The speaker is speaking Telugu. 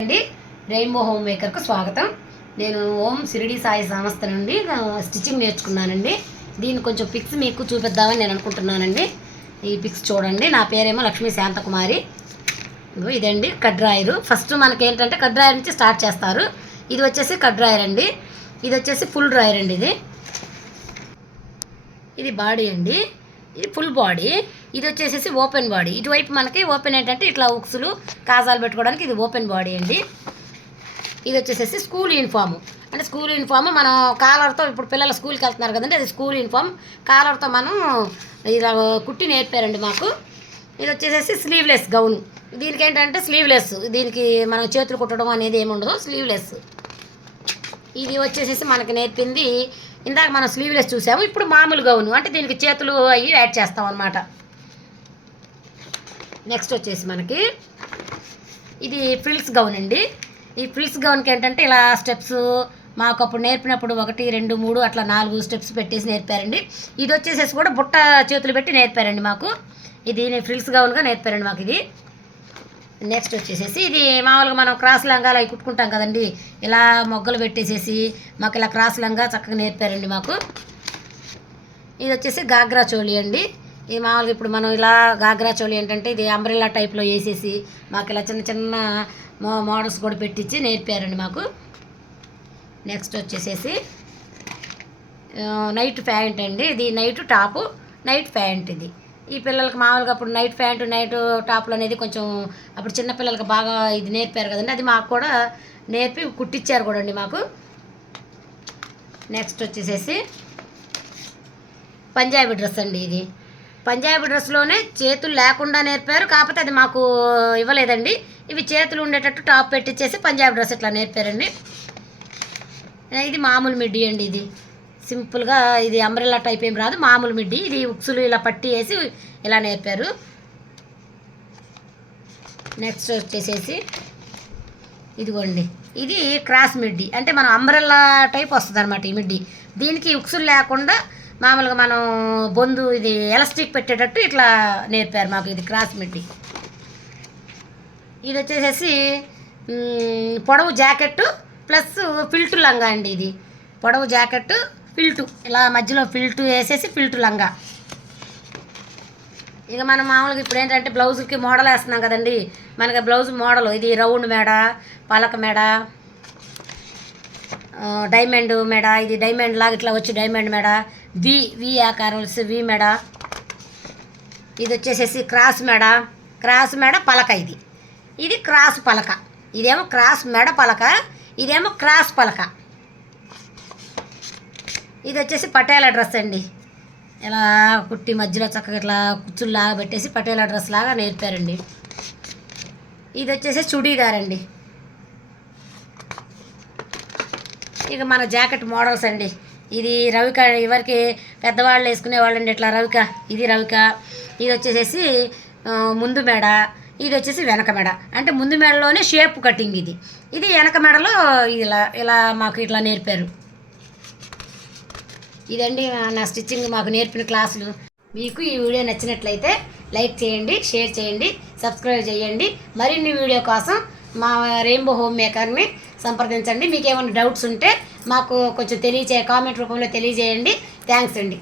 అండి రెయిన్బో హోమ్ మేకర్కు స్వాగతం. నేను ఓం షిరిడి సాయి సంస్థ నుండి స్టిచ్చింగ్ నేర్చుకున్నానండి. దీన్ని కొంచెం పిక్స్ మీకు చూపిద్దామని నేను అనుకుంటున్నానండి. ఈ పిక్స్ చూడండి. నా పేరేమో లక్ష్మీ శాంతకుమారి. ఇదండి కడ్రాయరు. ఫస్ట్ మనకి ఏంటంటే కడ్రాయర్ నుంచి స్టార్ట్ చేస్తారు. ఇది వచ్చేసి కడ్రాయర్ అండి. ఇది వచ్చేసి ఫుల్ డ్రాయర్ అండి. ఇది బాడీ అండి. ఇది ఫుల్ బాడీ. ఇది వచ్చేసేసి ఓపెన్ బాడీ. ఇటువైపు మనకి ఓపెన్ ఏంటంటే ఇట్లా ఉక్సులు కాజాలు పెట్టుకోవడానికి ఇది ఓపెన్ బాడీ అండి. ఇది వచ్చేసేసి స్కూల్ యూనిఫామ్. అంటే స్కూల్ యూనిఫామ్ మనం కాలర్తో, ఇప్పుడు పిల్లలు స్కూల్కి వెళ్తున్నారు కదండి, అది స్కూల్ యూనిఫామ్ కాలర్తో మనం ఇలా కుట్టి నేర్పారండి మాకు. ఇది వచ్చేసేసి స్లీవ్లెస్ గౌను. దీనికి ఏంటంటే స్లీవ్లెస్, దీనికి మనం చేతులు కుట్టడం అనేది ఏమి ఉండదు, స్లీవ్లెస్. ఇది వచ్చేసేసి మనకి నేర్పింది ఇందాక మనం స్లీవ్లెస్ చూసాము. ఇప్పుడు మామూలు గౌను, అంటే దీనికి చేతులు అవి యాడ్ చేస్తాం అన్నమాట. నెక్స్ట్ వచ్చేసి మనకి ఇది ఫ్రిల్స్ గౌన్ అండి. ఈ ఫ్రిల్స్ గౌన్కి ఏంటంటే ఇలా స్టెప్స్ మాకు అప్పుడు నేర్పినప్పుడు 1 2 3 అట్లా 4 స్టెప్స్ పెట్టేసి నేర్పారండి. ఇది వచ్చేసేసి కూడా బుట్ట చేతులు పెట్టి నేర్పారండి మాకు. ఇది ఫ్రిల్స్ గౌన్గా నేర్పారండి మాకు ఇది. నెక్స్ట్ వచ్చేసేసి ఇది మామూలుగా మనం క్రాస్ లంగాలు అవి కుట్టుకుంటాం కదండి, ఇలా మొగ్గలు పెట్టేసేసి మాకు ఇలా క్రాస్ లంగా చక్కగా నేర్పారండి మాకు. ఇది వచ్చేసి గాగ్రా చోళీ అండి. ఇది మామూలుగా ఇప్పుడు మనం ఇలా గాగ్రా చోళీ ఏంటంటే ఇది అంబ్రెల్లా టైప్లో వేసేసి మాకు ఇలా చిన్న చిన్న మోడల్స్ కూడా పెట్టించి నేర్పారండి మాకు. నెక్స్ట్ వచ్చేసేసి నైట్ ప్యాంట్ అండి. ఇది నైట్ టాపు, నైట్ ప్యాంట్. ఇది ఈ పిల్లలకి మామూలుగా అప్పుడు నైట్ ప్యాంటు నైట్ టాప్లు అనేది కొంచెం అప్పుడు చిన్నపిల్లలకి బాగా ఇది నేర్పారు కదండి, అది మాకు కూడా నేర్పి కుట్టించారు కూడా అండి మాకు. నెక్స్ట్ వచ్చేసేసి పంజాబీ డ్రెస్ అండి. ఇది పంజాబీ డ్రెస్లోనే చేతులు లేకుండా నేర్పారు, కాకపోతే అది మాకు ఇవ్వలేదండి. ఇవి చేతులు ఉండేటట్టు టాప్ పెట్టించేసి పంజాబీ డ్రెస్ ఇట్లా నేర్పారండి. ఇది మామూలు మిడ్డీ అండి. ఇది సింపుల్గా, ఇది అంబ్రెల్లా టైప్ ఏం రాదు, మామూలు మిడ్డీ. ఇది ఉక్సులు ఇలా పట్టి వేసి ఇలా నేర్పారు. నెక్స్ట్ వచ్చేసేసి ఇదిగోండి, ఇది క్రాస్ మిడ్డీ. అంటే మనం అంబ్రెల్లా టైప్ వస్తుంది అనమాట ఈ మిడ్డీ. దీనికి ఉక్సులు లేకుండా మామూలుగా మనం బొందు ఇది ఎలాస్టిక్ పెట్టేటట్టు ఇట్లా నేర్పారు మాకు. ఇది క్రాస్ మిడ్డీ. ఇది వచ్చేసేసి పొడవు జాకెట్టు ప్లస్ ఫిల్టు లంగా అండి. ఇది పొడవు జాకెట్టు ఫిల్టు, ఇలా మధ్యలో ఫిల్టు వేసేసి ఫిల్టు లంగా. ఇక మనం మామూలుగా ఇప్పుడు ఏంటంటే బ్లౌజులకి మోడల్ వేస్తున్నాం కదండి, మనకి బ్లౌజ్ మోడల్ ఇది రౌండ్ మెడ, పలక మెడ, డైమండ్ మెడ. ఇది డైమండ్ లాగా ఇట్లా వచ్చి డైమండ్ మెడ, వి ఆకారం వచ్చి వి మెడ. ఇది వచ్చేసేసి క్రాస్ మెడ, క్రాస్ మెడ పలక. ఇది క్రాస్ పలక. ఇదేమో క్రాస్ మెడ పలక, ఇదేమో క్రాస్ పలక. ఇది వచ్చేసి పటేలా డ్రెస్ అండి. ఇలా కుట్టి మధ్యలో చక్కగా ఇట్లా కుచ్చుల్లాగా పెట్టేసి పటేలా డ్రెస్ లాగా నేర్పారండి. ఇది వచ్చేసి చుడీదార్ అండి. ఇక మన జాకెట్ మోడల్స్ అండి. ఇది రవిక, ఎవరికి పెద్దవాళ్ళు వేసుకునేవాళ్ళండి ఇట్లా రవిక. ఇది రవిక. ఇది వచ్చేసేసి ముందు మెడ, ఇది వచ్చేసి వెనక మెడ. అంటే ముందు మెడలోనే షేప్ కటింగ్. ఇది వెనక మెడలో ఇలా ఇలా మాకు ఇట్లా నేర్పారు. ఇదండి నా స్టిచ్చింగ్ మాకు నేర్పిన క్లాసులు. మీకు ఈ వీడియో నచ్చినట్లయితే లైక్ చేయండి, షేర్ చేయండి, సబ్స్క్రైబ్ చేయండి. మరిన్ని వీడియో కోసం మా రెయిన్బో హోమ్ మేకర్ని సంప్రదించండి. మీకు ఏమైనా డౌట్స్ ఉంటే మాకు కొంచెం కామెంట్ రూపంలో తెలియజేయండి. థ్యాంక్స్ అండి.